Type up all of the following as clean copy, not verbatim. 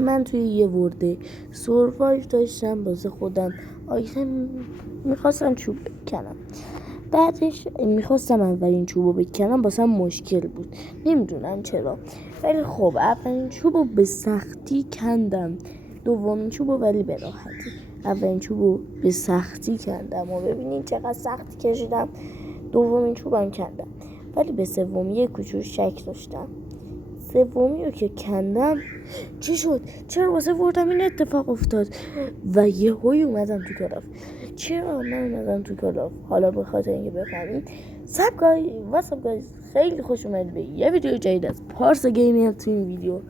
من توی یه ورده سروایو داشتم واسه خودم آیتم میخواستم چوب بکنم. بعدش میخواستم اولین چوبو بکنم واسم مشکل بود، نمیدونم چرا، ولی خب اولین چوبو به سختی کندم، دومین چوبو ولی به راحتی. اولین چوبو به سختی کندم و ببینین چقدر سختی کشیدم. دومین چوبم کندم ولی به سومی کوچولو شک داشتم. سومی رو که کندم چی شد؟ چرا واسه وردم این اتفاق افتاد؟ و یهویی اومدم تو کلاف. چرا من اومدم تو کلاف؟ حالا به خاطر اینکه بفهمید واتساپ گایز، خیلی خوش اومدید به یه ویدیو جدید از پارس گیمینگ. تو این ویدیو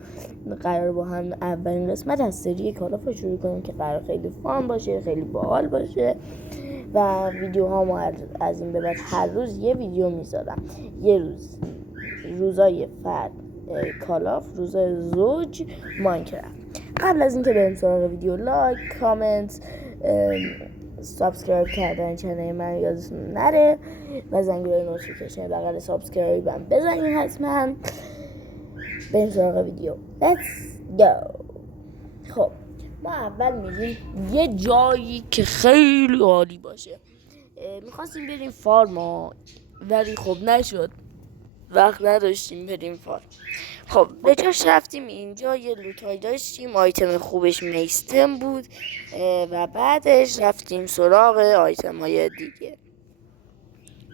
قرار با هم اولین قسمت از سری کلاف رو شروع کنیم که قرار خیلی فان باشه، خیلی باحال باشه و ویدیوهامو از این به بعد هر روز یه ویدیو میذارم. یه روزای فرد کالاف، روزای زوج ماینکرافت. قبل از اینکه بریم سراغ ویدیو، لایک، کامنت، سابسکرایب کردن چنل من یادتون نره و زنگوله نوتیفیکیشن بغل سابسکرایب هم بزنید حتما. بریم سراغ ویدیو. Let's go. خب ما اول میریم یه جایی که خیلی عالی باشه. میخواستیم بریم فارما ولی خب نشد، وقت نداشتیم بریم فارم. خب به جاش رفتیم اینجا یه لوتای داشتیم، آیتم خوبش میستم بود و بعدش رفتیم سراغ آیتم های دیگه.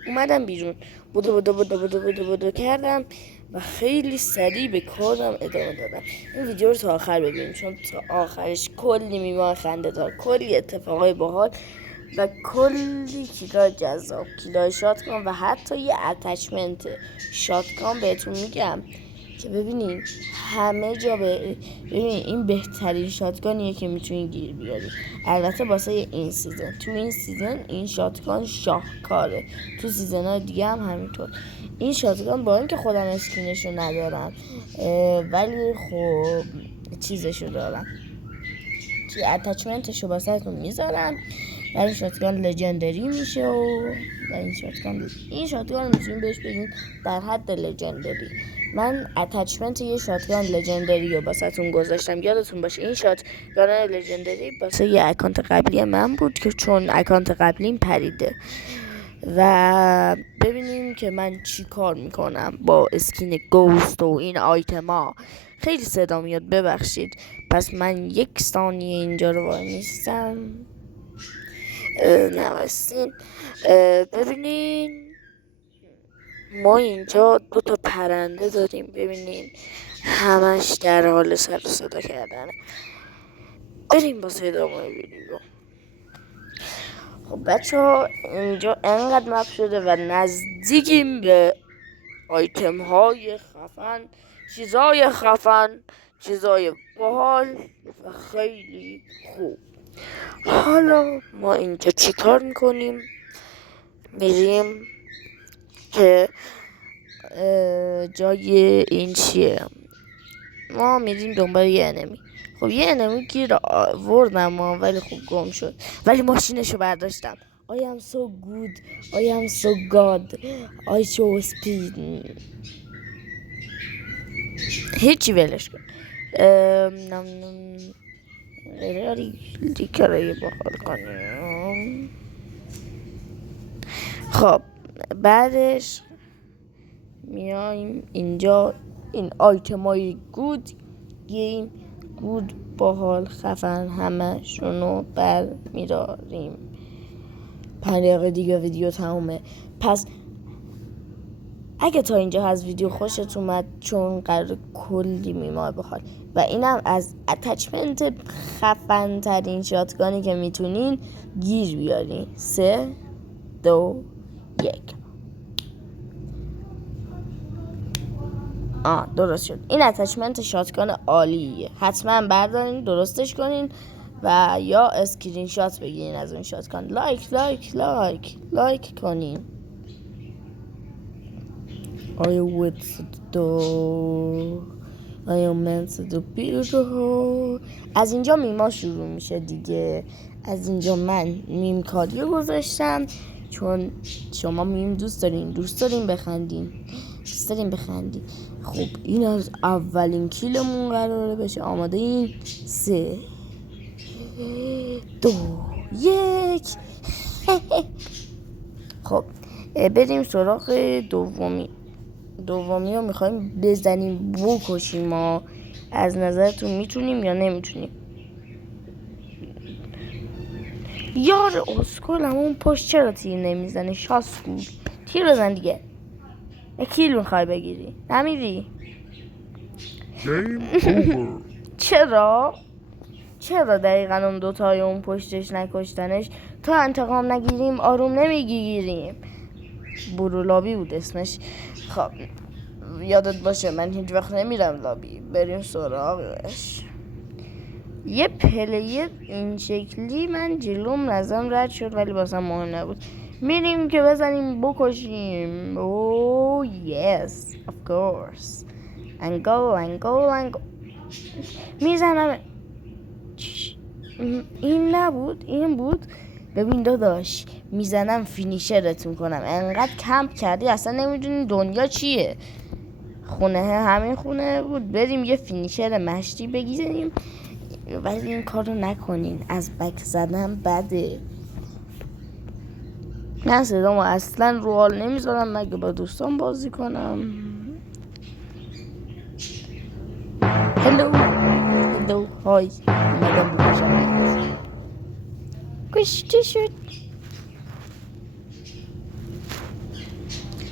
اومدم بیرون بودو کردم و خیلی سریع به کارم ادامه دادم. این ویدیو رو تا آخر ببینیم چون تا آخرش کلی میوه خنده دار، کلی اتفاقای باحال و کلی کیلای جذاب، کیلای شاتگان و حتی یه اتچمنت شاتگان بهتون میگم که ببینین همه جا ببینین این بهترین شاتگانیه که میتونین گیر بیارید. البته واسه این سیزن، تو این سیزن این شاتگان شاهکاره، تو سیزن‌های دیگه هم همینطور. این شاتگان با اینکه خودم اسکینشو ندارم ولی خب چیزشو دارم، چی اتچمنتشو واسهتون میذارم. این شاتگان لژندری میشه و این شاتگان میتونیم بهش بگیم در حد لژندری. من اتچمنت یه شاتگان لژندری رو واسهتون گذاشتم. یادتون باشه این شاتگان لژندری واسه یه اکانت قبلی من بود که چون اکانت قبلیم پریده. و ببینیم که من چی کار میکنم با اسکین گوست و این آیتما. خیلی صدا میاد ببخشید، پس من یک ثانیه اینجا رو وای میستم. نوستین ببینین ما اینجا 2 تا پرنده داریم، ببینین همش در حال سر و صدا کردنه. بریم با ادامه ویدیو. خب بچه ها اینجا انقدر مپ شده و نزدیکیم به آیتم های خفن، چیزای خفن، چیزای باحال و خیلی خوب. حالا ما اینجا چی کار میکنیم؟ میریم که جای این چیه، ما میریم دنبال یه انمی. خب یه انمی گیر وردم ولی خوب گم شد، ولی ماشینشو برداشتم. I am so good, I am so god, I show speed. هیچی ولش کن. دیگه باحال کنیم. خب بعدش میایم اینجا این آیتمای گود گیم، گود، باحال، خفن همه شونو بر میداریم. 5 دقیقه دیگه ویدیو تمومه. پس اگه تا اینجا از ویدیو خوشت اومد چون قرار کلی میمار بخواد و اینم از اتچمنت خفن ترین شاتگانی که میتونین گیر بیارین. 3 2 1. درست شد. این اتچمنت شاتگان عالیه، حتما بردارین درستش کنین و یا اسکرین شات بگیرین از اون شاتگان. لایک کنین. I am meant to be beautiful. از اینجا میما شروع میشه دیگه. از اینجا من میم کادیو گذاشتم چون شما میم دوست دارین بخندین. داریم بخندی. خب این از اولین کیلمون قراره بشه. آماده این 3 2 1 خب بریم سراغ دومی رو میخوایم بزنیم بکشیم. ما از نظرتون میتونیم یا نمیتونیم؟ یار اسکول همون پشت چرا تیر نمیزنه؟ شاسکول تیر بزن دیگه. کیل میخوای بگیری نمیری؟ چرا دقیقا اون دوتای اون پشتش نکشتنش؟ تا انتقام نگیریم آروم نمیگیریم. برو لابی بود اسمش. خب یادت باشه من هیچ وقت نمیرم لابی. بریم سراغش. یه پلیر این شکلی من جلوم نظرم رد شد ولی بازم مهم نبود. میریم که بزنیم بکشیم. Oh yes of course. and go میزنم. این نبود این بود. ببین داداش میزنم فینیشرت میکنم. انقدر کمپ کردی اصلا نمیدونی دنیا چیه. خونه همین خونه بود. بریم یه فینیشر مشتی بگیریم ولی این کار رو نکنین. از بک زدن بده. من صدامو اصلا رو حال نمیذارم مگه با دوستان بازی کنم. هلو های اومدم بکشم. کشته شد.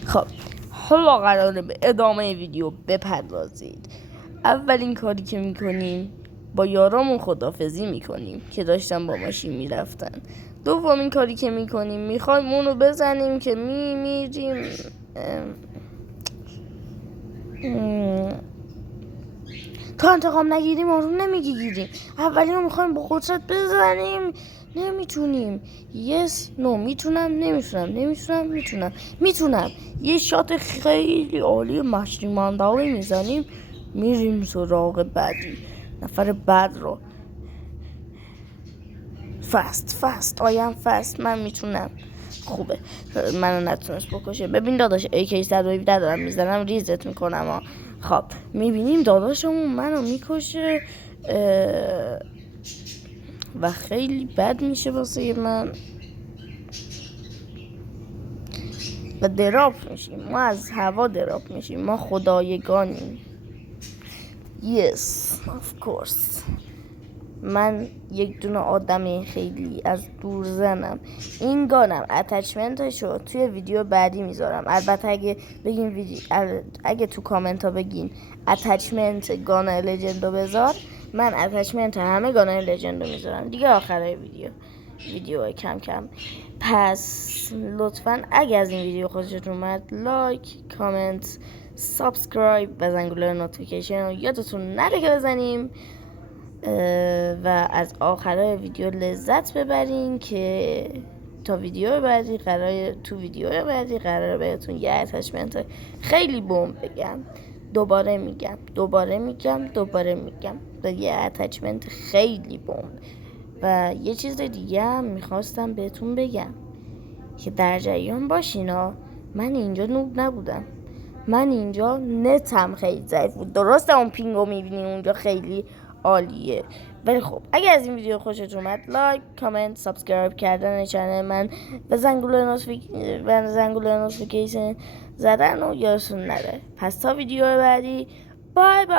خب حالا قراره به ادامه ویدیو بپردازید. اولین کاری که میکنیم با یارامون خدافزی میکنیم که داشتن با ماشین میرفتن. دومین کاری که میکنیم میخوایم اونو بزنیم که میریم تا انتقام نگیریم آروم نمیگیریم. اولین رو میخوایم با قدرت بزنیم. نمیتونیم. میتونم. یه شات خیلی عالی مشتی مانداوی میزنیم. میریم سراغ بعدی. نفر بعد رو فست من میتونم. خوبه منو نتونست بکشه. ببین داداش AK 117 دارم میزنم ریزت میکنم. خب میبینیم داداشمون منو میکشه و خیلی بد میشه واسه من و دراپ میشیم. ما از هوا دراپ میشیم. ما خدایگانیم. Yes of course. من یک دونه آدم خیلی از دور زنم. این گانم اتچمنتشو توی ویدیو بعدی میذارم. البته اگه تو کامنت ها بگین اتچمنت گان لجندو بذار من اتچمنت همه گان لجندو میذارم دیگه آخرای ویدیو کم پس لطفا اگه از این ویدیو خوشتون اومد لایک کامنت سابسکرایب و زنگوله نوتیفیکیشن رو یادتون نره که بزنیم و از آخرای ویدیو لذت ببرین که تا ویدیو بعدی قراره بهتون یه اتچمنت خیلی بوم بگم. دوباره میگم و یه اتچمنت خیلی بوم. و یه چیز دیگه هم میخواستم بهتون بگم که در جریان باشین ها. من اینجا نوب نبودم. من اینجا نتم خیلی ضعیف بود. درسته اون پینگو میبینی اونجا خیلی عالیه ولی خب اگه از این ویدیو خوشت اومد لایک کامنت سابسکرایب کردن چنل من و زنگوله نوتیفیکیشن زدن رو یادتون نره. پس تا ویدیو بعدی بای بای.